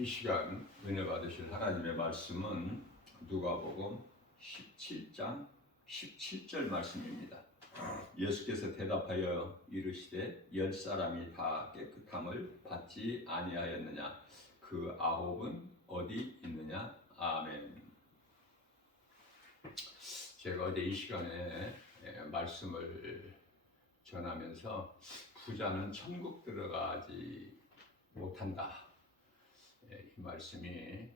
이 시간 은혜 받으실 하나님의 말씀은 누가복음 17장 17절 말씀입니다. 예수께서 대답하여 이르시되 10사람이 다 깨끗함을 받지 아니하였느냐? 그 9은 어디 있느냐? 아멘. 제가 어제 이 시간에 말씀을 전하면서 부자는 천국 들어가지 못한다. 이 말씀이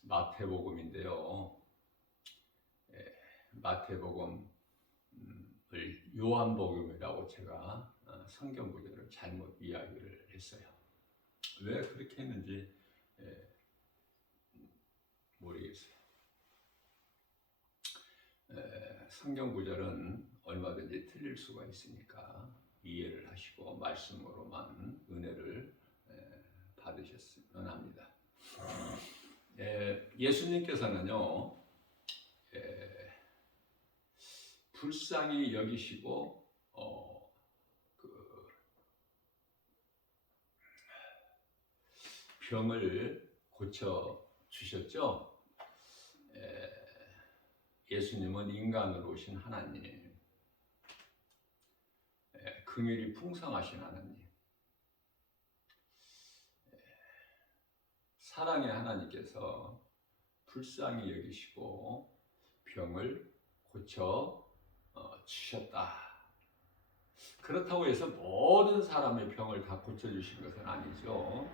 마태복음인데요. 마태복음을 요한복음이라고 제가 성경 구절을 잘못 이야기를 했어요. 왜 그렇게 했는지 모르겠어요. 성경 구절은 얼마든지 틀릴 수가 있으니까 이해를 하시고 말씀으로만 은혜를 받으셨으면 합니다. 예수님께서는요, 불쌍히 여기시고 병을 고쳐 주셨죠. 예수님은 인간으로 오신 하나님, 긍휼이 풍성하신 하나님, 사랑의 하나님께서 불쌍히 여기시고 병을 고쳐 주셨다. 그렇다고 해서 모든 사람의 병을 다 고쳐주신 것은 아니죠.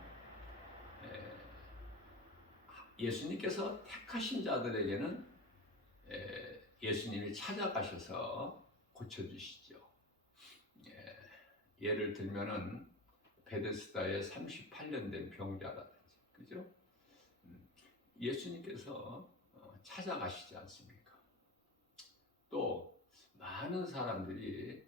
예수님께서 택하신 자들에게는 예수님이 찾아가셔서 고쳐주시죠. 예를 들면은 베데스다에 38년 된 병자라든지, 그죠? 예수님께서 찾아가시지 않습니까? 또 많은 사람들이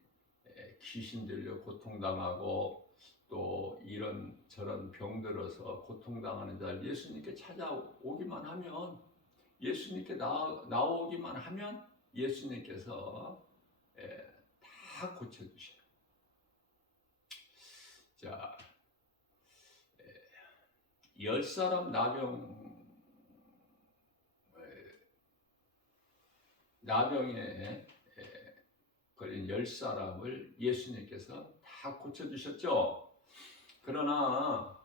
귀신 들려 고통당하고 또 이런 저런 병들어서 고통당하는 자를 예수님께 찾아오기만 하면, 예수님께 나오기만 하면 예수님께서 다 고쳐주셔요. 자, 10사람 나병에 걸린 10사람을 예수님께서 다 고쳐주셨죠. 그러나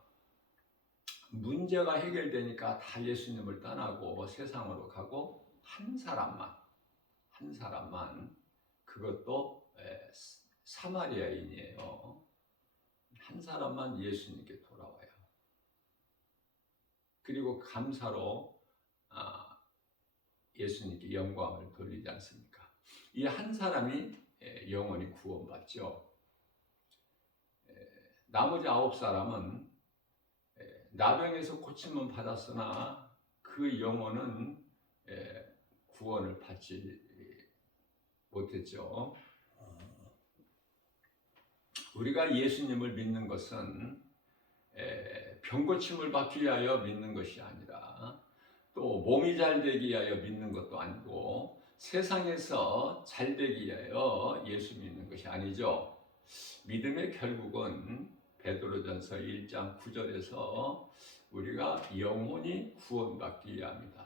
문제가 해결되니까 다 예수님을 떠나고 세상으로 가고 한 사람만 그것도 사마리아인이에요. 한 사람만 예수님께 돌아와요. 그리고 감사로 예수님께 영광을 돌리지 않습니까? 이 한 사람이 영원히 구원받죠. 나머지 9사람은 나병에서 고침은 받았으나 그 영혼은 구원을 받지 못했죠. 우리가 예수님을 믿는 것은 병고침을 받기 위하여 믿는 것이 아니라 또 몸이 잘 되기 위하여 믿는 것도 아니고 세상에서 잘 되기 위하여 예수 믿는 것이 아니죠. 믿음의 결국은 베드로전서 1장 9절에서 우리가 영혼이 구원받기 위함이다.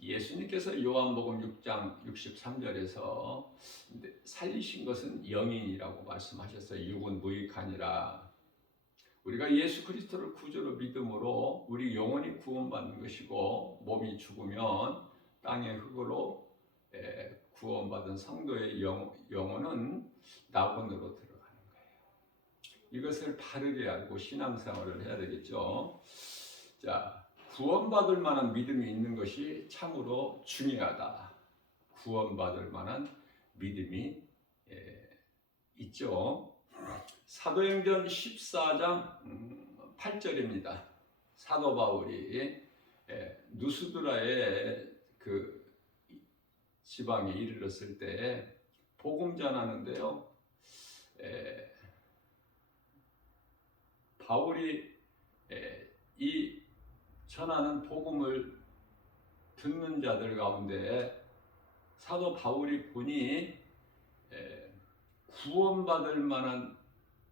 예수님께서 요한복음 6장 63절에서 살리신 것은 영이라고 말씀하셨어요. 육은 무익하니라. 우리가 예수 그리스도를 구주로 믿음으로 우리 영혼이 구원받는 것이고, 몸이 죽으면 땅의 흙으로 구원받은 성도의 영혼은 낙원으로 들어가는 거예요. 이것을 바르게 알고 신앙생활을 해야 되겠죠. 자, 구원받을 만한 믿음이 있는 것이 참으로 중요하다. 구원받을 만한 믿음이 있죠. 사도행전 14장 8절입니다. 사도 바울이 누스드라의 그 지방에 이르렀을 때 복음 전하는데요. 바울이 이 전하는 복음을 듣는 자들 가운데 사도 바울이 보니 구원받을 만한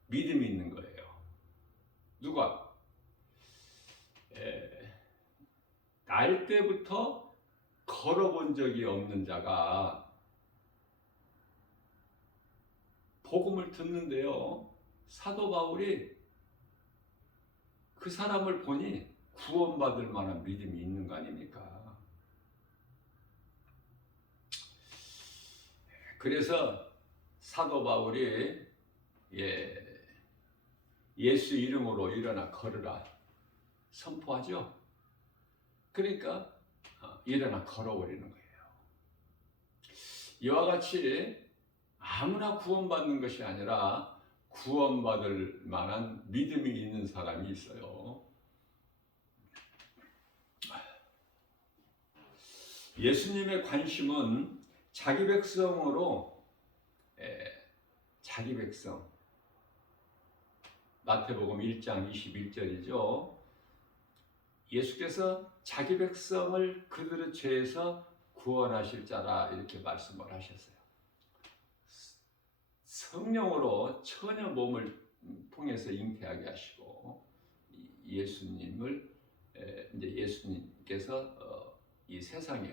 믿음이 있는 거예요. 누가? 날 때부터 걸어본 적이 없는 자가 복음을 듣는데요, 사도 바울이 그 사람을 보니 구원받을 만한 믿음이 있는 거 아닙니까? 그래서 사도 바울이 예수 이름으로 일어나 걸으라 선포하죠. 그러니까 일어나 걸어버리는 거예요. 이와 같이 아무나 구원받는 것이 아니라 구원받을 만한 믿음이 있는 사람이 있어요. 예수님의 관심은 자기 백성으로, 자기 백성, 마태복음 1장 21절이죠. 예수께서 자기 백성을 그들의 죄에서 구원하실 자라 이렇게 말씀을 하셨어요. 성령으로 처녀 몸을 통해서 잉태하게 하시고 예수님을 이제 예수님께서 이 세상에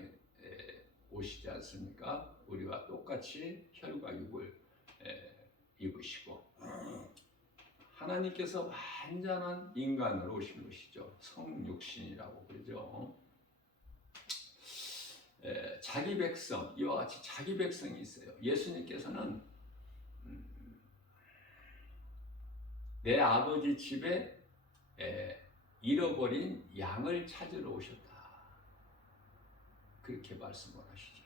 오시지 않습니까? 우리와 똑같이 혈과 육을 입으시고 하나님께서 완전한 인간으로 오신 것이죠. 성육신이라고 그러죠. 자기 백성, 이와 같이 자기 백성이 있어요. 예수님께서는 내 아버지 집에 잃어버린 양을 찾으러 오셨다. 그렇게 말씀을 하시죠.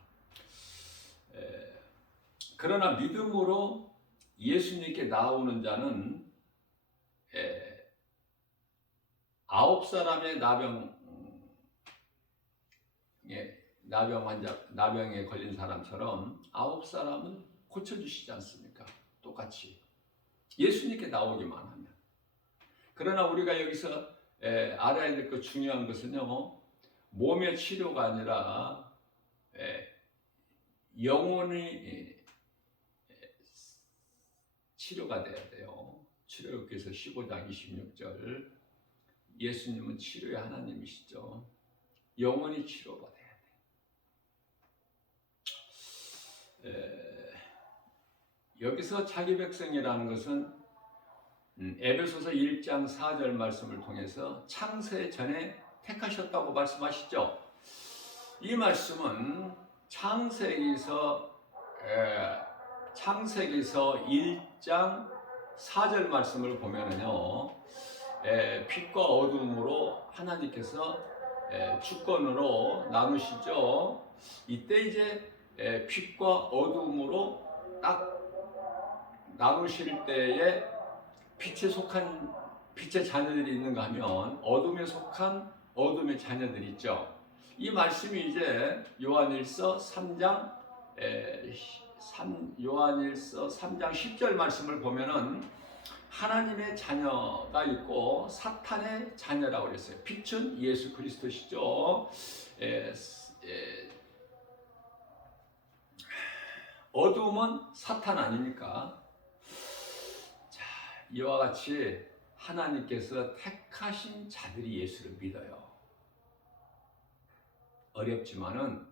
그러나 믿음으로 예수님께 나오는 자는 9사람의 나병에 걸린 사람처럼 9사람은 고쳐주시지 않습니까? 똑같이 예수님께 나오기만 하면. 그러나 우리가 여기서 알아야 될 것 중요한 것은요, 몸의 치료가 아니라 영혼의 치료가 돼야 돼요. 출애굽기서 15장 26절, 예수님은 치료의 하나님이시죠. 영혼이 치료받아야 돼. 여기서 자기 백성이라는 것은 에베소서 1장 4절 말씀을 통해서 창세 전에 택하셨다고 말씀하시죠. 이 말씀은 창세기서 1장 4절 말씀을 보면은요, 빛과 어둠으로 하나님께서 주권으로 나누시죠. 이때 이제 빛과 어둠으로 딱 나누실 때에 빛에 속한 빛의 자녀들이 있는가 하면 어둠에 속한 어둠의 자녀들이 있죠. 이 말씀이 이제 요한일서 3장 10절 말씀을 보면은 하나님의 자녀가 있고 사탄의 자녀라고 그랬어요. 빛은 예수 그리스도시죠. 어둠은 사탄 아닙니까? 자, 이와 같이 하나님께서 택하신 자들이 예수를 믿어요. 어렵지만은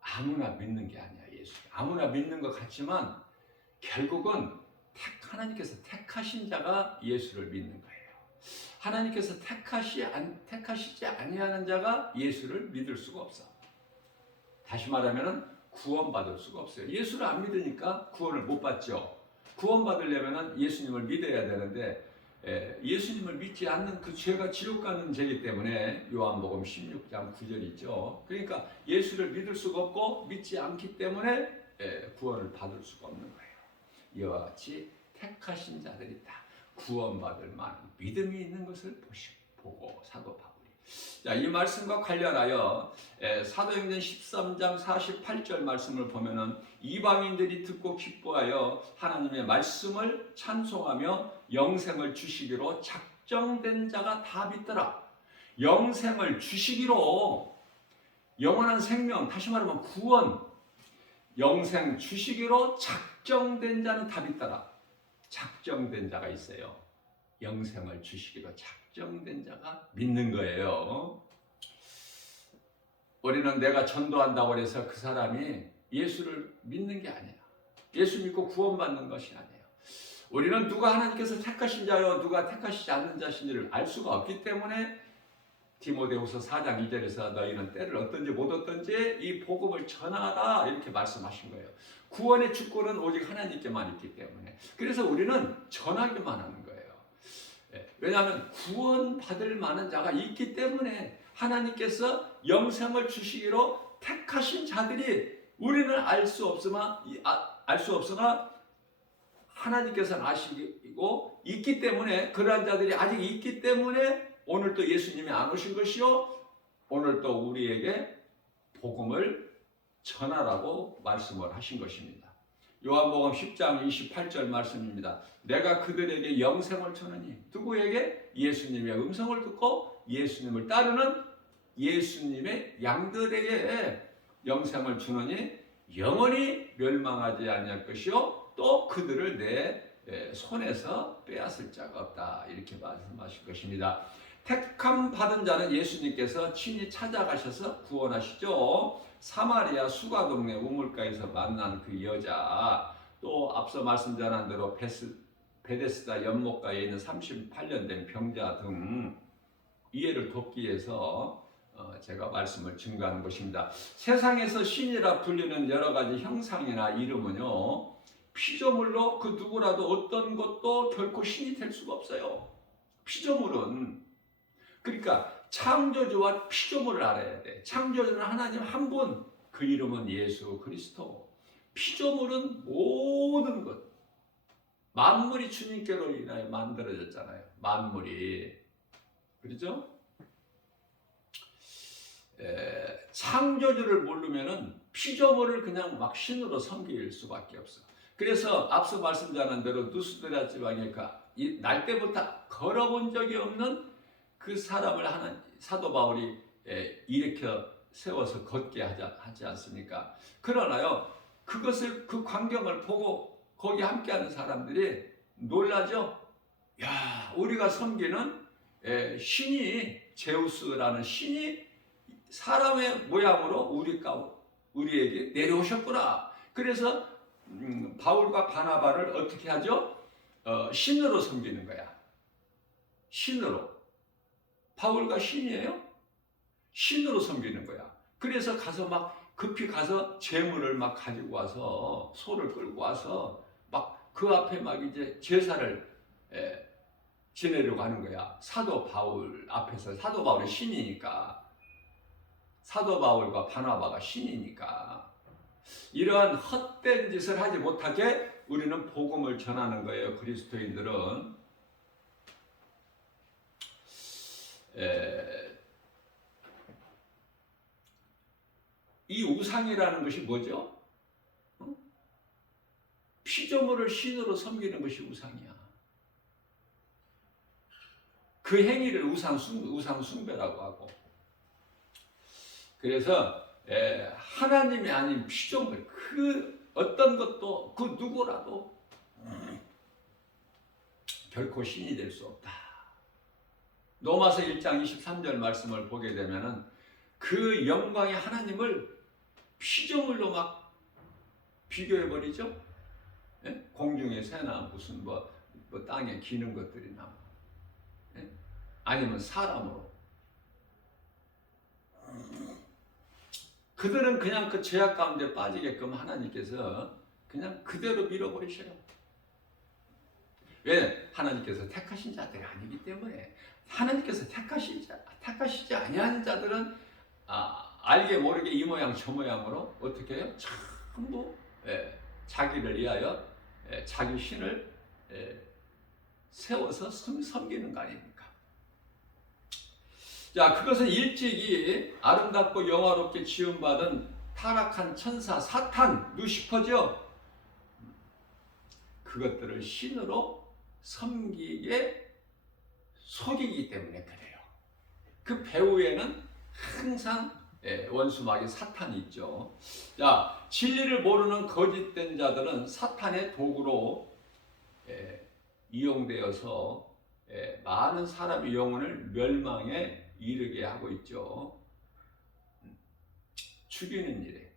아무나 믿는 게 아니야. 예수 아무나 믿는 것 같지만 결국은 하나님께서 택하신 자가 예수를 믿는 거예요. 하나님께서 택하시지 아니하는 자가 예수를 믿을 수가 없어. 다시 말하면 구원받을 수가 없어요. 예수를 안 믿으니까 구원을 못 받죠. 구원받으려면 예수님을 믿어야 되는데 예수님을 믿지 않는 그 죄가 지옥 가는 죄이기 때문에 요한복음 16장 9절 있죠. 그러니까 예수를 믿을 수가 없고 믿지 않기 때문에 구원을 받을 수가 없는 거예요. 이와 같이 택하신 자들이 다 구원받을 만한 믿음이 있는 것을 보고 사도 바울이, 자, 이 말씀과 관련하여 사도행전 13장 48절 말씀을 보면은 이방인들이 듣고 기뻐하여 하나님의 말씀을 찬송하며 영생을 주시기로 작정된 자가 다 믿더라. 영생을 주시기로, 영원한 생명, 다시 말하면 구원, 영생 주시기로 작정된 자는 다 믿더라. 작정된 자가 있어요. 영생을 주시기로 작정된 작정된 자가 믿는 거예요. 우리는 내가 전도한다고 해서 그 사람이 예수를 믿는 게 아니야. 예수 믿고 구원받는 것이 아니에요. 우리는 누가 하나님께서 택하신 자요 누가 택하시지 않는 자신지를 알 수가 없기 때문에 디모데후서 4장 2절에서 너희는 때를 얻든지 못 얻든지 이 복음을 전하라 이렇게 말씀하신 거예요. 구원의 주권은 오직 하나님께만 있기 때문에 그래서 우리는 전하기만 하는 거예요. 왜냐하면 구원받을 만한 자가 있기 때문에 하나님께서 영생을 주시기로 택하신 자들이 우리는 알 수 없으나 하나님께서는 아시고 있기 때문에 그러한 자들이 아직 있기 때문에 오늘 또 예수님이 안 오신 것이요 오늘 또 우리에게 복음을 전하라고 말씀을 하신 것입니다. 요한복음 10장 28절 말씀입니다. 내가 그들에게 영생을 주느니 누구에게? 예수님의 음성을 듣고 예수님을 따르는 예수님의 양들에게 영생을 주느니 영원히 멸망하지 아니할 것이요 또 그들을 내 손에서 빼앗을 자가 없다 이렇게 말씀하실 것입니다. 택함 받은 자는 예수님께서 친히 찾아가셔서 구원하시죠. 사마리아 수가 동네 우물가에서 만난 그 여자, 또 앞서 말씀 전한 대로 베데스다 연못가에 있는 38년 된 병자 등 이해를 돕기 위해서 제가 말씀을 증거하는 것입니다. 세상에서 신이라 불리는 여러 가지 형상이나 이름은요 피조물로 그 누구라도 어떤 것도 결코 신이 될 수가 없어요. 피조물은 그러니까 창조주와 피조물을 알아야 돼. 창조주는 하나님 한 분, 그 이름은 예수 그리스도. 피조물은 모든 것, 만물이 주님께로 인하여 만들어졌잖아요. 만물이 그렇죠? 창조주를 모르면은 피조물을 그냥 막 신으로 섬길 수밖에 없어. 그래서 앞서 말씀드린 대로 누스드라 지방에 날 때부터 걸어본 적이 없는 그 사람을 하는 사도 바울이 일으켜 세워서 걷게 하지 않습니까? 그러나요, 그것을 그 광경을 보고 거기 함께하는 사람들이 놀라죠. 야, 우리가 섬기는 신이 제우스라는 신이 사람의 모양으로 우리에게 내려오셨구나. 그래서 바울과 바나바를 어떻게 하죠? 신으로 섬기는 거야. 신으로. 바울과 신이에요? 신으로 섬기는 거야. 그래서 가서 막 급히 가서 재물을 막 가지고 와서 소를 끌고 와서 막 그 앞에 막 이제 제사를 지내려고 하는 거야. 사도 바울 앞에서. 사도 바울이 신이니까. 사도 바울과 바나바가 신이니까. 이러한 헛된 짓을 하지 못하게 우리는 복음을 전하는 거예요. 그리스도인들은. 이 우상이라는 것이 뭐죠? 피조물을 신으로 섬기는 것이 우상이야. 그 행위를 우상 숭배라고 하고. 그래서 하나님이 아닌 피조물, 그 어떤 것도 그 누구라도 결코 신이 될 수 없다. 로마서 1장 23절 말씀을 보게 되면은 그 영광의 하나님을 피조물로 막 비교해버리죠. 공중의 새나 무슨 뭐 땅에 기는 것들이나 아니면 사람으로. 그들은 그냥 그 죄악 가운데 빠지게끔 하나님께서 그냥 그대로 밀어버리셔요. 왜? 하나님께서 택하신 자들이 아니기 때문에. 하나님께서 택하시지 아니하는 자들은 알게 모르게 이 모양 저 모양으로 어떻게 해요? 전부 자기를 위하여 자기 신을 세워서 섬기는 거 아닙니까? 자, 그것은 일찍이 아름답고 영화롭게 지음받은 타락한 천사 사탄, 루시퍼죠. 그것들을 신으로 섬기게 속이기 때문에 그래요. 그 배후에는 항상 원수마귀 사탄이 있죠. 자, 진리를 모르는 거짓된 자들은 사탄의 도구로 이용되어서 많은 사람의 영혼을 멸망에 이르게 하고 있죠. 죽이는 일에.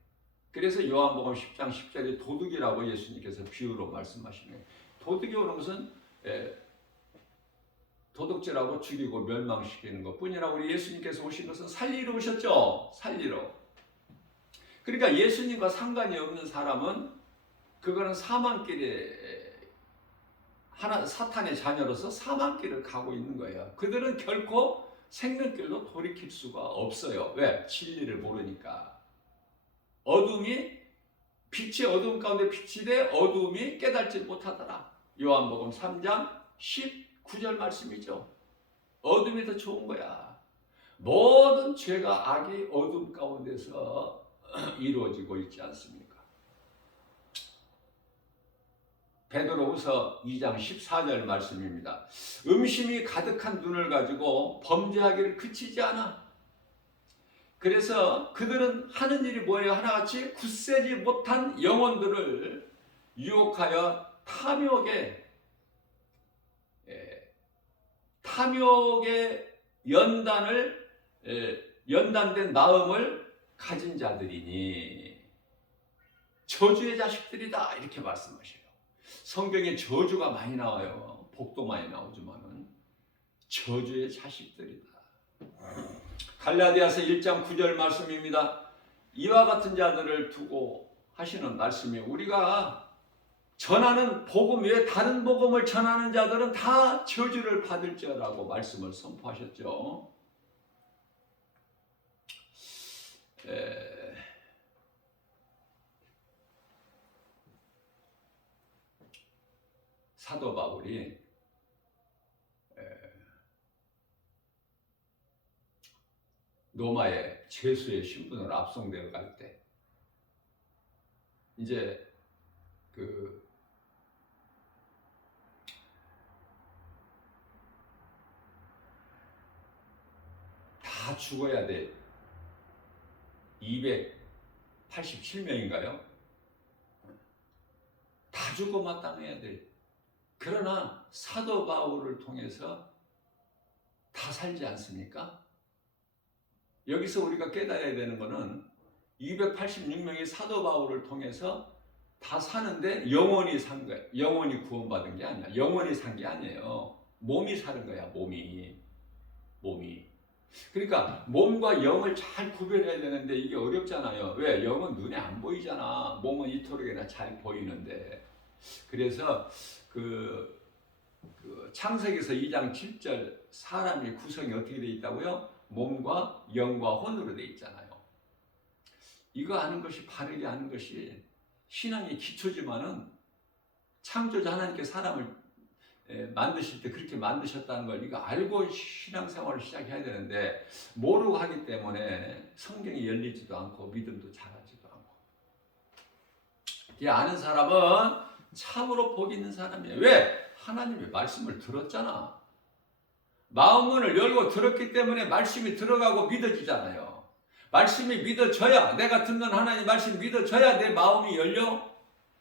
그래서 요한복음 10장 10절에 도둑이라고 예수님께서 비유로 말씀하시는 거예요. 도둑이 오는 것은 도둑질하고 죽이고 멸망시키는 것뿐이라고 우리 예수님께서 오신 것은 살리러 오셨죠. 살리러. 그러니까 예수님과 상관이 없는 사람은 그거는 사망길에 사탄의 자녀로서 사망길을 가고 있는 거예요. 그들은 결코 생명길로 돌이킬 수가 없어요. 왜? 진리를 모르니까. 빛이 어두움 가운데 빛이 돼 어두움이 깨닫지 못하더라. 요한복음 3장 19절 말씀이죠. 어둠이 더 좋은 거야. 모든 죄가 악이 어둠 가운데서 이루어지고 있지 않습니까? 베드로후서 2장 14절 말씀입니다. 음심이 가득한 눈을 가지고 범죄하기를 그치지 않아. 그래서 그들은 하는 일이 뭐예요? 하나같이 굳세지 못한 영혼들을 유혹하여 탐욕의 연단된 마음을 가진 자들이니 저주의 자식들이다 이렇게 말씀하셔요. 성경에 저주가 많이 나와요. 복도 많이 나오지만은 저주의 자식들이다. 갈라디아서 1장 9절 말씀입니다. 이와 같은 자들을 두고 하시는 말씀이 우리가 전하는 복음 외에 다른 복음을 전하는 자들은 다 저주를 받을지라고 말씀을 선포하셨죠. 사도 바울이 로마의 죄수의 신분으로 압송되어 갈 때 이제 다 죽어야 돼. 287명인가요? 다 죽어 마땅해야 돼. 그러나 사도 바울을 통해서 다 살지 않습니까? 여기서 우리가 깨달아야 되는 것은 286명의 사도 바울을 통해서 다 사는데 영원히 산 거예요. 영원히 구원받은 게 아니야. 영원히 산 게 아니에요. 몸이 사는 거야. 몸이. 그러니까 몸과 영을 잘 구별해야 되는데 이게 어렵잖아요. 왜? 영은 눈에 안 보이잖아. 몸은 이토록이나 잘 보이는데. 그래서 창세기에서 2장 7절 사람의 구성이 어떻게 되어 있다고요? 몸과 영과 혼으로 되어 있잖아요. 이거 아는 것이 바르게 아는 것이 신앙의 기초지만은 창조자 하나님께 사람을 만드실 때 그렇게 만드셨다는 걸 이거 알고 신앙생활을 시작해야 되는데 모르고 하기 때문에 성경이 열리지도 않고 믿음도 자라지도 않고. 이 아는 사람은 참으로 복 있는 사람이에요. 왜? 하나님의 말씀을 들었잖아. 마음문을 열고 들었기 때문에 말씀이 들어가고 믿어지잖아요. 말씀이 믿어져야, 내가 듣는 하나님 말씀이 믿어져야 내 마음이 열려.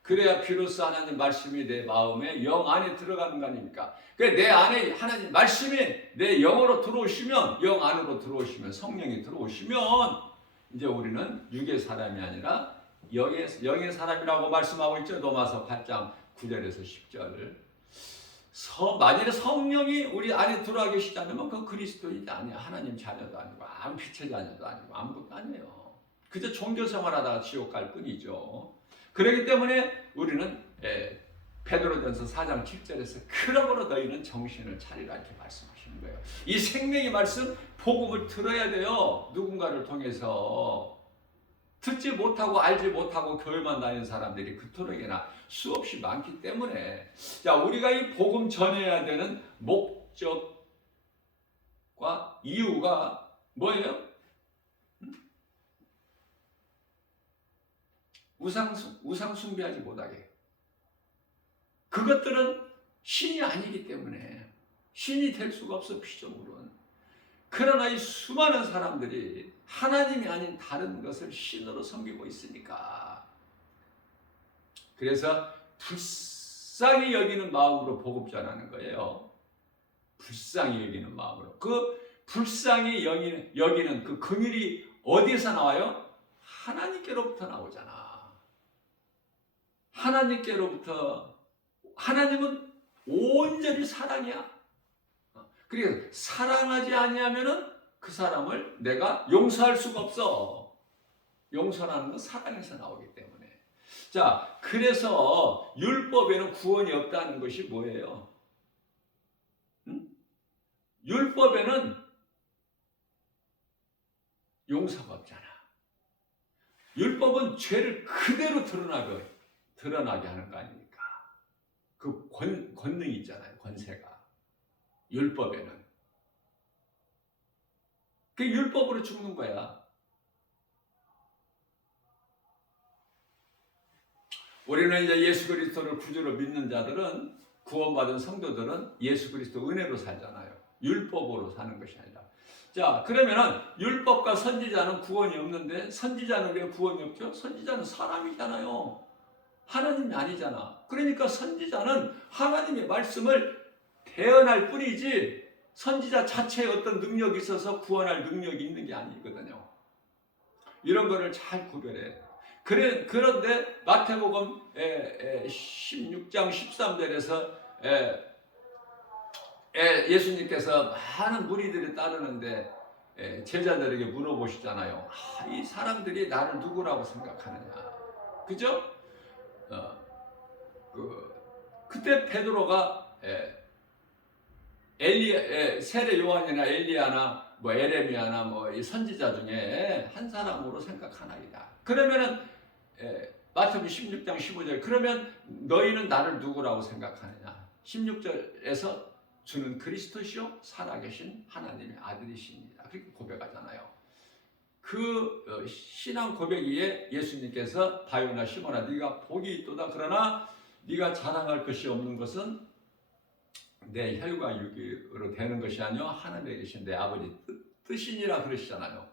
그래야 비로소 하나님 말씀이 내 마음에 영 안에 들어가는 거 아닙니까? 그래 내 안에 하나님 말씀이 내 영으로 들어오시면, 영 안으로 들어오시면, 성령이 들어오시면 이제 우리는 육의 사람이 아니라 영의 사람이라고 말씀하고 있죠. 로마서 8장 9절에서 10절. 만일에 성령이 우리 안에 들어와 계시지 않으면 그 그리스도인이 아니야. 하나님 자녀도 아니고 아무 빛의 자녀도 아니고 아무것도 아니에요. 그저 종교생활하다가 지옥 갈 뿐이죠. 그렇기 때문에 우리는 베드로전서 4장 7절에서 그러므로 너희는 정신을 차리라 이렇게 말씀하시는 거예요. 이 생명의 말씀 복음을 들어야 돼요. 누군가를 통해서. 듣지 못하고 알지 못하고 교회만 다니는 사람들이 그토록이나 수없이 많기 때문에 자 우리가 이 복음 전해야 되는 목적과 이유가 뭐예요? 우상 숭배하지 못하게. 그것들은 신이 아니기 때문에 신이 될 수가 없어 피조물은. 그러나 이 수많은 사람들이 하나님이 아닌 다른 것을 신으로 섬기고 있으니까 그래서 불쌍히 여기는 마음으로 복음 전하는 거예요. 불쌍히 여기는 마음으로. 그 불쌍히 여기는 그 긍휼이 어디에서 나와요? 하나님께로부터 나오잖아. 하나님께로부터. 하나님은 온전히 사랑이야. 그러니까 사랑하지 아니하면은 그 사람을 내가 용서할 수가 없어. 용서라는 건 사랑에서 나오기 때문에. 자, 그래서 율법에는 구원이 없다는 것이 뭐예요? 율법에는 용서가 없잖아. 율법은 죄를 그대로 드러나게 하는 거 아닙니까? 그 권능이 있잖아요. 권세가. 율법에는. 그 율법으로 죽는 거야. 우리는 이제 예수 그리스도를 구주로 믿는 자들은, 구원받은 성도들은 예수 그리스도 은혜로 살잖아요. 율법으로 사는 것이 아니라. 자, 그러면은 율법과 선지자는 구원이 없는데, 선지자는 왜 구원이 없죠? 선지자는 사람이잖아요. 하나님이 아니잖아. 그러니까 선지자는 하나님의 말씀을 대언할 뿐이지 선지자 자체에 어떤 능력이 있어서 구원할 능력이 있는 게 아니거든요. 이런 거를 잘 구별해. 그런데 마태복음 16장 13절에서 예수님께서 많은 무리들이 따르는데 제자들에게 물어보시잖아요. 이 사람들이 나를 누구라고 생각하느냐. 그죠? 그때 베드로가 세례 요한이나 엘리야나 뭐 에레미야나 뭐 이 선지자 중에 한 사람으로 생각하나이다. 그러면은 마태복음 16장 15절, 그러면 너희는 나를 누구라고 생각하느냐. 16절에서 주는 그리스도시요 살아계신 하나님의 아들이십니다. 그렇게 고백하잖아요. 그 신앙 고백 위에 예수님께서 바요나 시몬아 네가 복이 있도다. 그러나 네가 자랑할 것이 없는 것은 내 혈과 육으로 되는 것이 아니요 하늘에 계신 내 아버지 뜻이니라 그러시잖아요.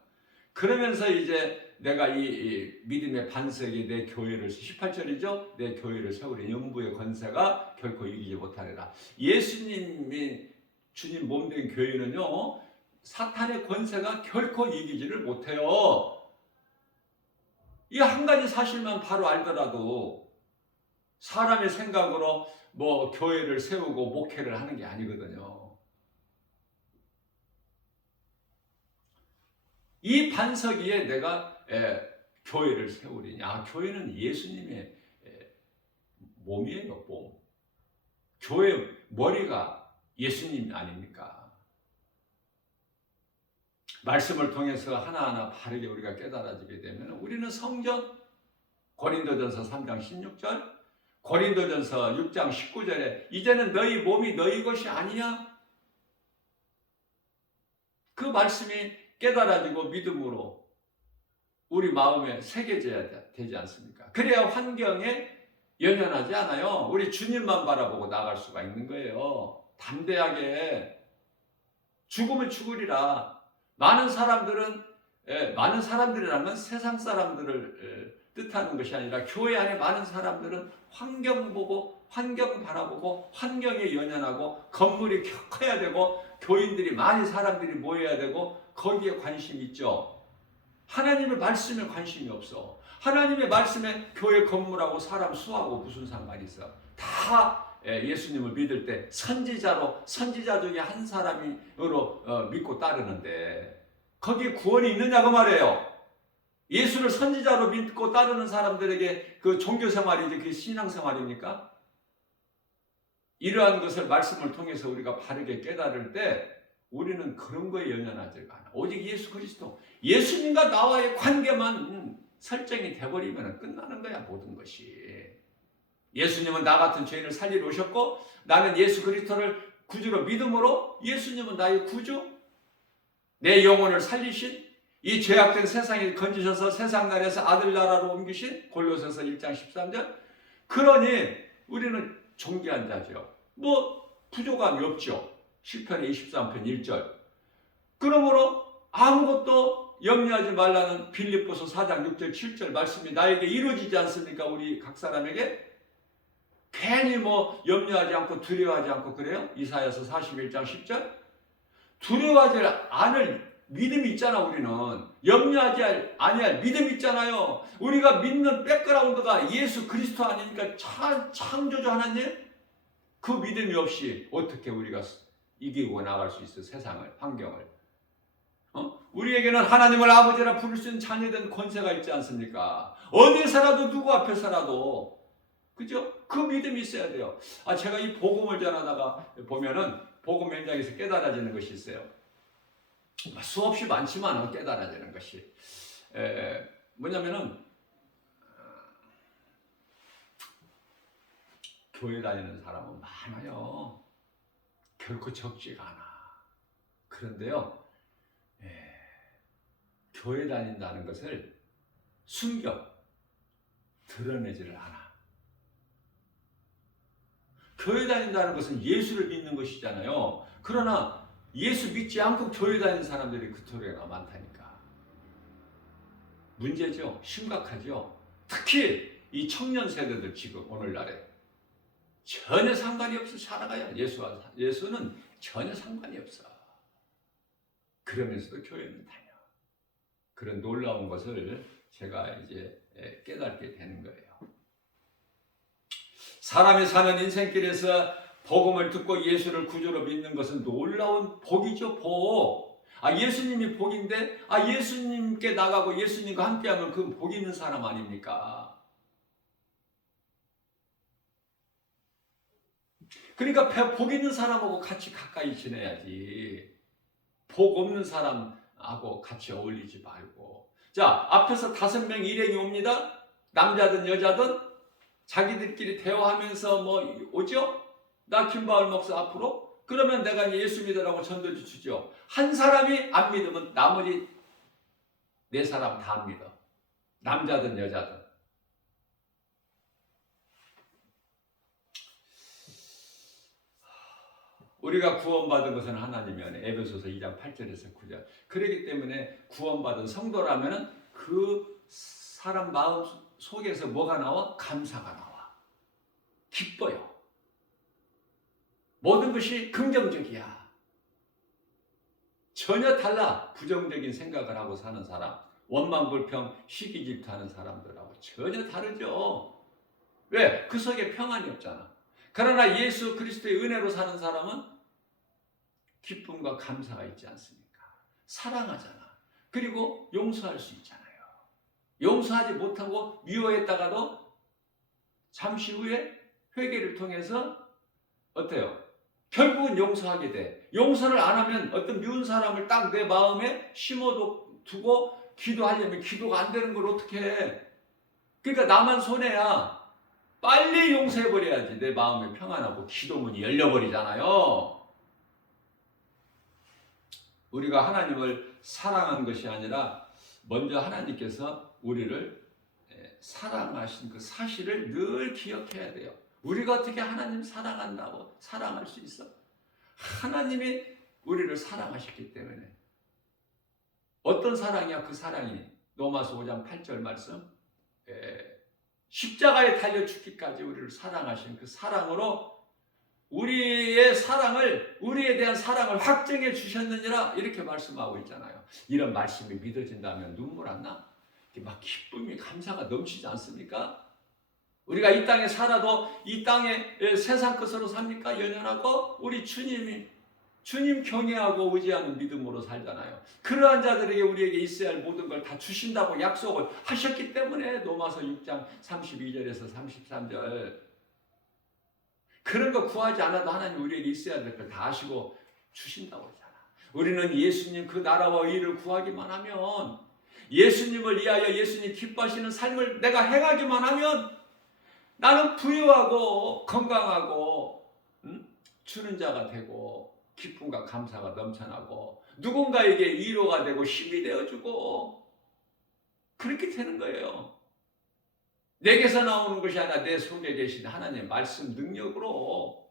그러면서 이제 내가 이 믿음의 반석이 내 교회를, 18절이죠. 내 교회를 세우리 영부의 권세가 결코 이기지 못하리라. 예수님이 주님 몸된 교회는요, 사탄의 권세가 결코 이기지를 못해요. 이 한 가지 사실만 바로 알더라도 사람의 생각으로 뭐 교회를 세우고 목회를 하는 게 아니거든요. 이 반석 위에 내가 교회를 세우리니. 교회는 예수님의 몸이에요, 몸. 교회 머리가 예수님 아닙니까? 말씀을 통해서 하나하나 바르게 우리가 깨달아지게 되면 우리는 성경, 고린도전서 3장 16절, 고린도전서 6장 19절에 이제는 너희 몸이 너희 것이 아니냐? 그 말씀이 깨달아지고 믿음으로 우리 마음에 새겨져야 되지 않습니까? 그래야 환경에 연연하지 않아요. 우리 주님만 바라보고 나갈 수가 있는 거예요. 담대하게. 죽으면 죽으리라. 많은 사람들이라는 건 세상 사람들을 뜻하는 것이 아니라 교회 안에 많은 사람들은 환경 보고, 환경 바라보고, 환경에 연연하고, 건물이 커야 되고, 교인들이 많이 사람들이 모여야 되고, 거기에 관심이 있죠. 하나님의 말씀에 관심이 없어. 하나님의 말씀에 교회 건물하고 사람 수하고 무슨 상관이 있어. 다 예수님을 믿을 때 선지자 중에 한 사람으로 믿고 따르는데 거기에 구원이 있느냐고 말이에요. 예수를 선지자로 믿고 따르는 사람들에게 그 종교생활이지 그게 신앙생활입니까? 이러한 것을 말씀을 통해서 우리가 바르게 깨달을 때 우리는 그런 거에 연연하지 않아. 오직 예수 그리스도, 예수님과 나와의 관계만 설정이 돼버리면 끝나는 거야, 모든 것이. 예수님은 나 같은 죄인을 살리러 오셨고 나는 예수 그리스도를 구주로 믿음으로 예수님은 나의 구주, 내 영혼을 살리신, 이 죄악된 세상에 건지셔서 세상 나라에서 아들 나라로 옮기신 골로새서 1장 13절. 그러니 우리는 존귀한 자죠. 뭐 부족함이 없죠. 시편의 23편 1절. 그러므로 아무것도 염려하지 말라는 빌립보서 4장 6절 7절 말씀이 나에게 이루어지지 않습니까? 우리 각 사람에게. 괜히 뭐 염려하지 않고 두려워하지 않고 그래요? 이사야서 41장 10절. 두려워하지 않을 믿음이 있잖아. 우리는 염려하지 아니할 믿음이 있잖아요. 우리가 믿는 백그라운드가 예수 그리스도 아니니까 창조주 하나님, 그 믿음이 없이 어떻게 우리가 이기고 나갈 수 있어? 세상을, 환경을. 우리에게는 하나님을 아버지라 부를 수 있는 자녀된 권세가 있지 않습니까? 어디서라도 누구 앞에서라도, 그죠? 그 믿음이 있어야 돼요. 제가 이 복음을 전하다가 보면은 복음 현장에서 깨달아지는 것이 있어요. 수없이 많지만 깨달아지는 것이 뭐냐면은 교회 다니는 사람은 많아요. 결코 적지가 않아. 그런데요, 교회 다닌다는 것을 숨겨 드러내지를 않아. 교회 다닌다는 것은 예수를 믿는 것이잖아요. 그러나 예수 믿지 않고 교회 다니는 사람들이 그토록이나 많다니까. 문제죠. 심각하죠. 특히 이 청년 세대들 지금 오늘날에 전혀 상관이 없어 살아가요. 예수는 전혀 상관이 없어. 그러면서도 교회는 다녀. 그런 놀라운 것을 제가 이제 깨닫게 되는 거예요. 사람이 사는 인생길에서 복음을 듣고 예수를 구주로 믿는 것은 놀라운 복이죠. 복. 예수님이 복인데 예수님께 나가고 예수님과 함께하면 그 복 있는 사람 아닙니까? 그러니까 복 있는 사람하고 같이 가까이 지내야지. 복 없는 사람하고 같이 어울리지 말고. 자, 앞에서 5명 일행이 옵니다. 남자든 여자든 자기들끼리 대화하면서 오죠? 나 김바울 목사 앞으로? 그러면 내가 예수 믿으라고 전도지 주죠. 한 사람이 안 믿으면 나머지 4사람 다 안 믿어. 남자든 여자든. 우리가 구원받은 것은 하나님의 은혜. 에베소서 2장 8절에서 9절. 그렇기 때문에 구원받은 성도라면은 그 사람 마음 속에서 뭐가 나와? 감사가 나와. 기뻐요. 모든 것이 긍정적이야. 전혀 달라. 부정적인 생각을 하고 사는 사람, 원망불평, 시기질투하는 사람들하고 전혀 다르죠. 왜? 그 속에 평안이 없잖아. 그러나 예수 그리스도의 은혜로 사는 사람은 기쁨과 감사가 있지 않습니까? 사랑하잖아. 그리고 용서할 수 있잖아요. 용서하지 못하고 미워했다가도 잠시 후에 회개를 통해서 어때요? 결국은 용서하게 돼. 용서를 안 하면 어떤 미운 사람을 딱 내 마음에 심어두고 기도하려면 기도가 안 되는 걸 어떻게 해? 그러니까 나만 손해야. 빨리 용서해버려야지 내 마음이 평안하고 기도문이 열려버리잖아요. 우리가 하나님을 사랑한 것이 아니라 먼저 하나님께서 우리를 사랑하신 그 사실을 늘 기억해야 돼요. 우리가 어떻게 하나님 사랑한다고 사랑할 수 있어? 하나님이 우리를 사랑하셨기 때문에. 어떤 사랑이야? 그 사랑이 로마서 5장 8절 말씀, 십자가에 달려 죽기까지 우리를 사랑하신 그 사랑으로 우리의 사랑을, 우리에 대한 사랑을 확증해 주셨느니라 이렇게 말씀하고 있잖아요. 이런 말씀이 믿어진다면 눈물 안 나? 막 기쁨이, 감사가 넘치지 않습니까? 우리가 이 땅에 살아도 이 땅에 세상 것으로 삽니까? 연연하고 우리 주님 경외하고 의지하는 믿음으로 살잖아요. 그러한 자들에게 우리에게 있어야 할 모든 걸 다 주신다고 약속을 하셨기 때문에 로마서 6장 32절에서 33절 그런 거 구하지 않아도 하나님 우리에게 있어야 될 걸 다 아시고 주신다고 하잖아. 우리는 예수님 그 나라와 의를 구하기만 하면, 예수님을 위하여 예수님 기뻐하시는 삶을 내가 행하기만 하면 나는 부유하고 건강하고 주는 자가 되고 기쁨과 감사가 넘쳐나고 누군가에게 위로가 되고 힘이 되어주고 그렇게 되는 거예요. 내게서 나오는 것이 아니라 내 속에 계신 하나님의 말씀 능력으로.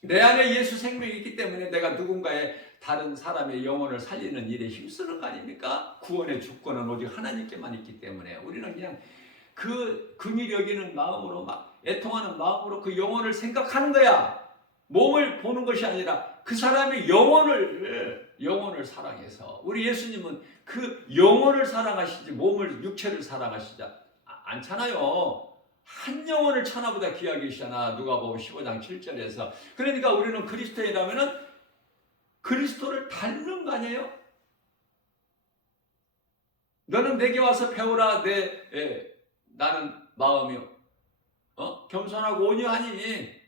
내 안에 예수 생명이 있기 때문에 내가 누군가의 다른 사람의 영혼을 살리는 일에 힘쓰는 거 아닙니까? 구원의 주권은 오직 하나님께만 있기 때문에 우리는 그냥 그 긍휼히 여기는 마음으로 막 애통하는 마음으로 그 영혼을 생각하는 거야. 몸을 보는 것이 아니라 그 사람의 영혼을 사랑해서, 우리 예수님은 그 영혼을 사랑하시지 몸을, 육체를 사랑하시지 않잖아요. 한 영혼을 천하보다 귀하게 여기시잖아. 누가복음 15장 7절에서. 그러니까 우리는 그리스도인이라면은 그리스도를 닮는 거 아니에요? 너는 내게 와서 배우라. 나는 마음이 겸손하고 온유하니.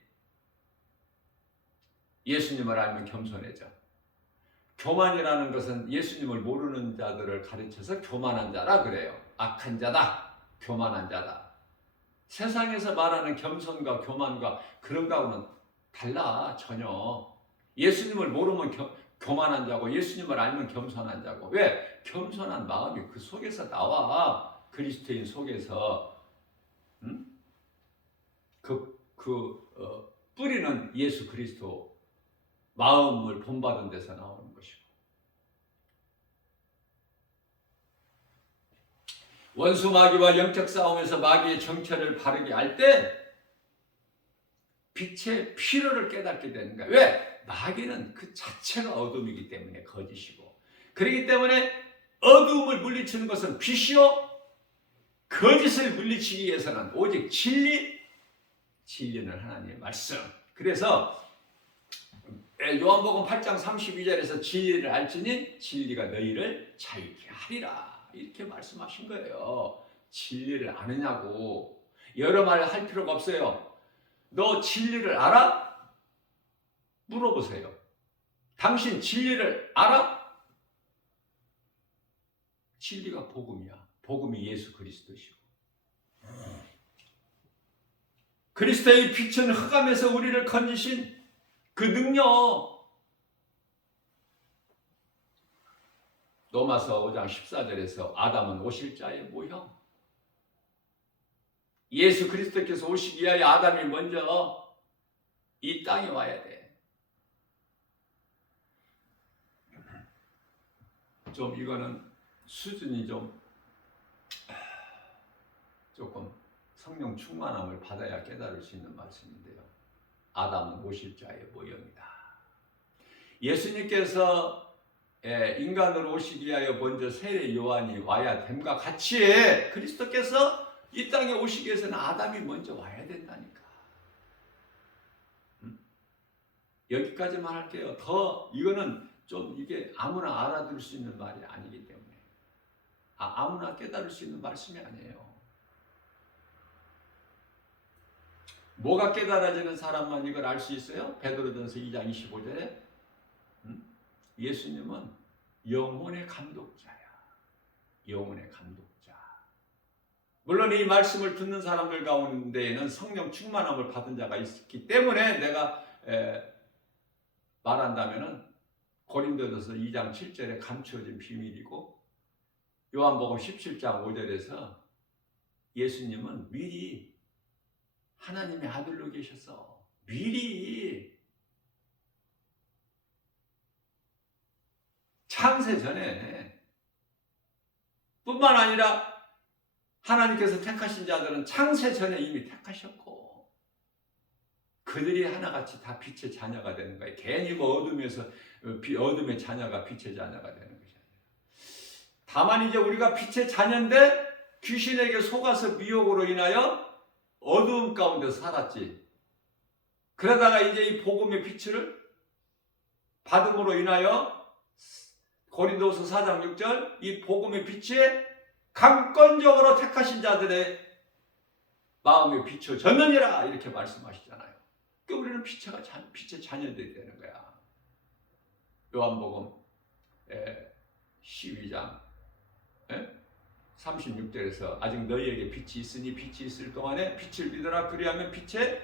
예수님을 알면 겸손해져. 교만이라는 것은 예수님을 모르는 자들을 가르쳐서 교만한 자라 그래요. 악한 자다, 교만한 자다. 세상에서 말하는 겸손과 교만과 그런 거하고는 달라. 전혀. 예수님을 모르면 교만한 자고, 예수님을 알면 겸손한 자고. 왜? 겸손한 마음이 그 속에서 나와. 그리스도인 속에서. 뿌리는 예수 그리스도, 마음을 본받은 데서 나오는 것이고. 원수 마귀와 영적 싸움에서 마귀의 정체를 바르게 알 때 빛의 필요를 깨닫게 되는 거야. 왜? 마귀는 그 자체가 어둠이기 때문에, 거짓이고. 그렇기 때문에 어둠을 물리치는 것은 빛이요, 거짓을 물리치기 위해서는 오직 진리는 하나님의 말씀. 그래서 요한복음 8장 32절에서 진리를 알지니 진리가 너희를 자유케 하리라, 이렇게 말씀하신 거예요. 진리를 아느냐고. 여러 말 할 필요가 없어요. 너 진리를 알아? 물어보세요. 당신 진리를 알아? 진리가 복음이야. 복음이 예수 그리스도시고. 그리스도의 빛은 흑암에서 우리를 건지신 그 능력. 로마서 5장 14절에서 아담은 오실자의 모형. 예수 그리스도께서 오시기 위하여 아담이 먼저 이 땅에 와야 돼. 좀 이거는 수준이 조금 성령 충만함을 받아야 깨달을 수 있는 말씀인데요. 아담은 오실자의 모형이다. 예수님께서 인간으로 오시기 위하여 먼저 세례 요한이 와야 됨과 같이 그리스도께서 이 땅에 오시기 위해서는 아담이 먼저 와야 된다니까. 여기까지만 할게요. 이거는 좀 이게 아무나 알아들을 수 있는 말이 아니기 때문에, 아무나 깨달을 수 있는 말씀이 아니에요. 뭐가 깨달아지는 사람만 이걸 알 수 있어요? 베드로전서 2장 25절에 예수님은 영혼의 감독자야. 영혼의 감독자. 물론 이 말씀을 듣는 사람들 가운데에는 성령 충만함을 받은 자가 있기 때문에 내가 말한다면은 고린도전서 2장 7절에 감추어진 비밀이고, 요한복음 17장 5절에서 예수님은 미리 하나님의 아들로 계셔서 미리 창세 전에, 뿐만 아니라 하나님께서 택하신 자들은 창세 전에 이미 택하셨고, 그들이 하나같이 다 빛의 자녀가 되는 거예요. 괜히 뭐 어둠의 자녀가 빛의 자녀가 되는 것이 아니라. 다만 이제 우리가 빛의 자녀인데 귀신에게 속아서 미혹으로 인하여 어두움 가운데 살았지. 그러다가 이제 이 복음의 빛을 받음으로 인하여 고린도서 4장 6절 이 복음의 빛에 강권적으로 택하신 자들의 마음에 비춰졌느니라, 이렇게 말씀하시잖아요. 그러니까 우리는 빛의 자녀들이 되는 거야. 요한복음 12장 36절에서 아직 너희에게 빛이 있으니 빛이 있을 동안에 빛을 믿으라. 그리하면 빛의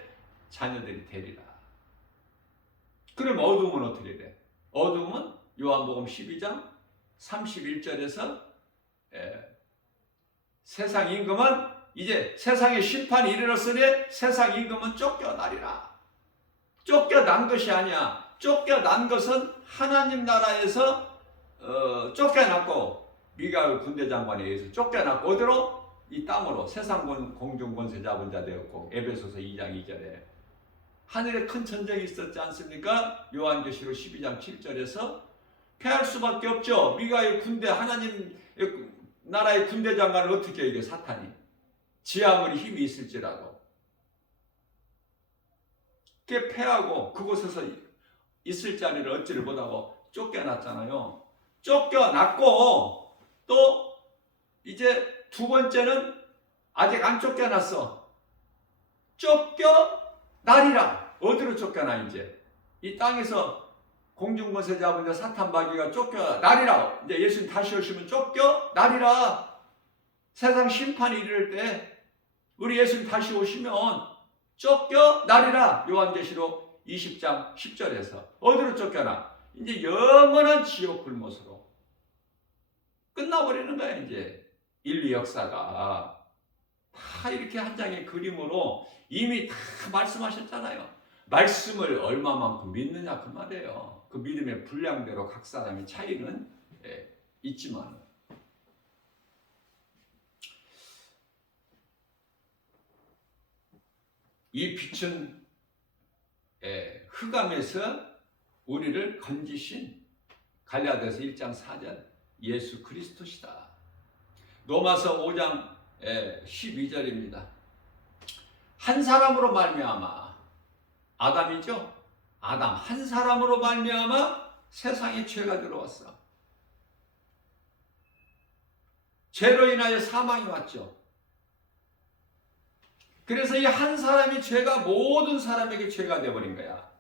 자녀들이 되리라. 그럼 어둠은 어떻게 돼? 어둠은 요한복음 12장 31절에서 세상 임금은 이제 세상의 심판이 이르렀으니 세상 임금은 쫓겨나리라. 쫓겨난 것이 아니야. 쫓겨난 것은 하나님 나라에서 쫓겨났고, 미가엘 군대 장관에 의해서 쫓겨났고, 어디로? 이 땅으로 세상 공중 권세 잡은 자 되었고, 에베소서 2장 2절에 하늘에 큰 전쟁이 있었지 않습니까? 요한계시록 12장 7절에서 패할 수밖에 없죠. 미가의 군대, 하나님 나라의 군대 장관을 어떻게 이겨, 사탄이. 지 아무리 힘이 있을지라도. 그게 패하고 그곳에서 있을 자리를 얻지를 못하고 쫓겨났잖아요. 쫓겨났고, 또 이제 두 번째는 아직 안 쫓겨났어. 쫓겨나리라. 어디로 쫓겨나 이제? 이 땅에서 공중권세 잡은 자 사탄 마귀가 쫓겨나리라. 이제 예수님 다시 오시면 쫓겨나리라. 세상 심판이 이를 때 우리 예수님 다시 오시면 쫓겨나리라. 요한계시록 20장 10절에서 어디로 쫓겨나? 이제 영원한 지옥 불못으로 끝나버리는 거야. 이제 인류 역사가 다 이렇게 한 장의 그림으로 이미 다 말씀하셨잖아요. 말씀을 얼마만큼 믿느냐 그 말이에요. 그 믿음의 분량대로 각 사람의 차이는 있지만, 이 빛은 흑암에서 우리를 건지신 갈라디아서 1장 4절 예수 그리스도시다. 로마서 5장 12절입니다. 한 사람으로 말미암아, 아담이죠. 아담 한 사람으로 말미암아 세상에 죄가 들어왔어. 죄로 인하여 사망이 왔죠. 그래서 이 한 사람이 죄가 모든 사람에게 죄가 되어버린 거야.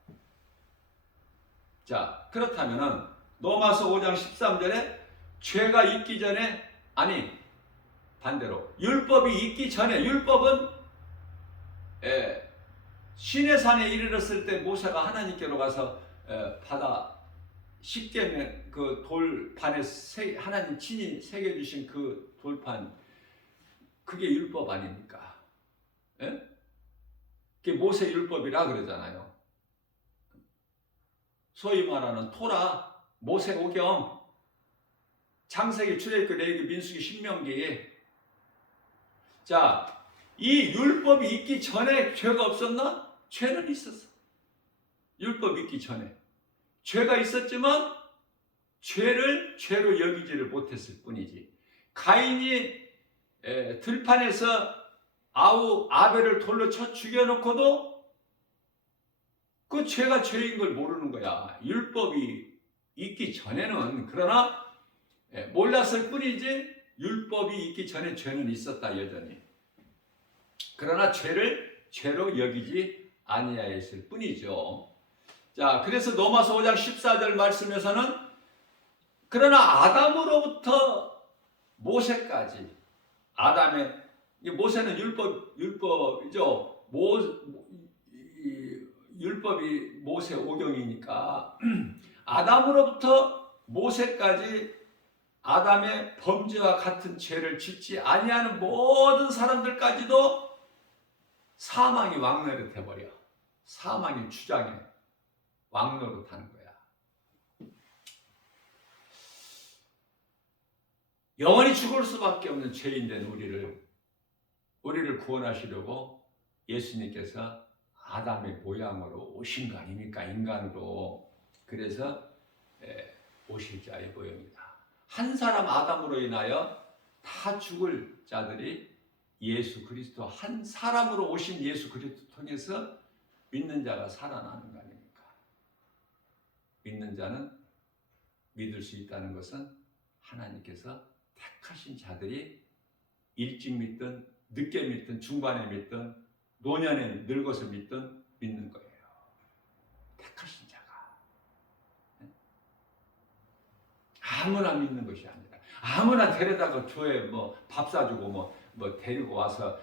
자, 그렇다면은 로마서 5장 13절에 죄가 있기 전에, 아니 반대로 율법이 있기 전에, 율법은 시내산에 이르렀을 때 모세가 하나님께로 가서 바다 십계명 그 돌판에 하나님 친히 새겨주신 그 돌판, 그게 율법 아닙니까? 예? 그게 모세 율법이라 그러잖아요. 소위 말하는 토라, 모세 오경, 창세기, 출애굽기, 레위기, 민수기, 신명기. 자, 이 율법이 있기 전에 죄가 없었나? 죄는 있었어. 율법이 있기 전에 죄가 있었지만 죄를 죄로 여기지를 못했을 뿐이지. 가인이 들판에서 아벨을 돌로 쳐 죽여놓고도 그 죄가 죄인 걸 모르는 거야. 율법이 있기 전에는. 그러나 몰랐을 뿐이지 율법이 있기 전에 죄는 있었다, 여전히. 그러나 죄를 죄로 여기지 아니하였을 뿐이죠. 자, 그래서 로마서 5장 14절 말씀에서는 그러나 아담으로부터 모세까지, 아담의, 모세는 율법이죠. 율법이 모세 오경이니까 아담으로부터 모세까지 아담의 범죄와 같은 죄를 짓지 아니하는 모든 사람들까지도 사망이 왕노릇 해버려. 사망이 주장해 왕노릇하는 거야. 영원히 죽을 수밖에 없는 죄인된 우리를 구원하시려고 예수님께서 아담의 모양으로 오신 거 아닙니까? 인간으로. 그래서 오실 자의 모형이다. 한 사람 아담으로 인하여 다 죽을 자들이 예수 그리스도, 한 사람으로 오신 예수 그리스도 통해서 믿는 자가 살아나는 거 아닙니까? 믿는 자는 믿을 수 있다는 것은 하나님께서 택하신 자들이 일찍 믿든 늦게 믿든 중반에 믿든 노년에 늙어서 믿든 믿는 거예요. 택하신 자가. 아무나 믿는 것이 아니라, 아무나 데려다가 교회 밥 사주고 뭐 데리고 와서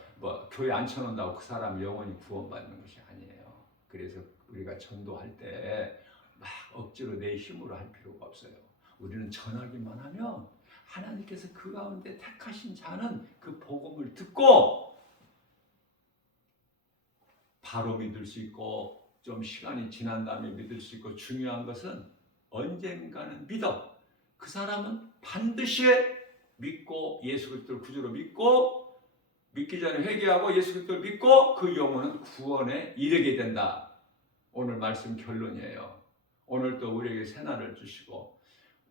교회 앉혀놓는다고 그 사람 영원히 구원받는 것이 아니에요. 그래서 우리가 전도할 때 막 억지로 내 힘으로 할 필요가 없어요. 우리는 전하기만 하면 하나님께서 그 가운데 택하신 자는 그 복음을 듣고 바로 믿을 수 있고, 좀 시간이 지난 다음에 믿을 수 있고, 중요한 것은 언젠가는 믿어. 그 사람은 반드시 믿고 예수 그리스도를 구주로 믿고 믿기 전에 회개하고 예수 그리스도를 믿고 그 영혼은 구원에 이르게 된다. 오늘 말씀 결론이에요. 오늘도 우리에게 새날을 주시고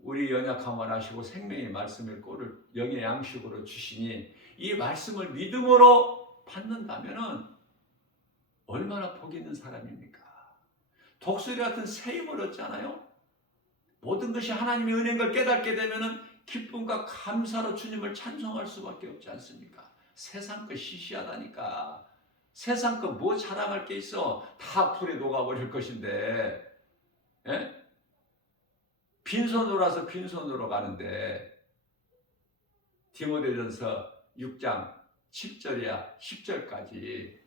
우리 연약함을 아시고 생명의 말씀의 꼴을 영의 양식으로 주시니 이 말씀을 믿음으로 받는다면은 얼마나 복 있는 사람입니까? 독수리 같은 새 힘을 얻잖아요. 모든 것이 하나님의 은혜인 걸 깨닫게 되면은 기쁨과 감사로 주님을 찬송할 수밖에 없지 않습니까? 세상 것 시시하다니까. 세상 것 뭐 자랑할 게 있어? 다 불에 녹아버릴 것인데, 예? 빈손으로 와서 빈손으로 가는데, 디모데전서 6장 7절이야 10절까지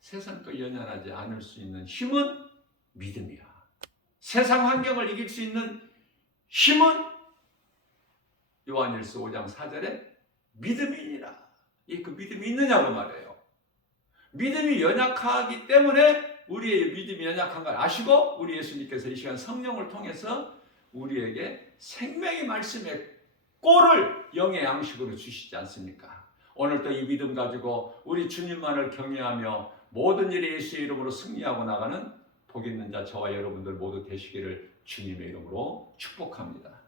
세상 것 연연하지 않을 수 있는 힘은 믿음이야. 세상 환경을 이길 수 있는 힘은 요한일서 5장 4절에 믿음이니라. 그 믿음이 있느냐고 말해요. 믿음이 연약하기 때문에 우리의 믿음이 연약한 걸 아시고 우리 예수님께서 이 시간 성령을 통해서 우리에게 생명의 말씀의 꼴을 영의 양식으로 주시지 않습니까? 오늘도 이 믿음 가지고 우리 주님만을 경외하며 모든 일에 예수의 이름으로 승리하고 나가는 복 있는 자 저와 여러분들 모두 되시기를 주님의 이름으로 축복합니다.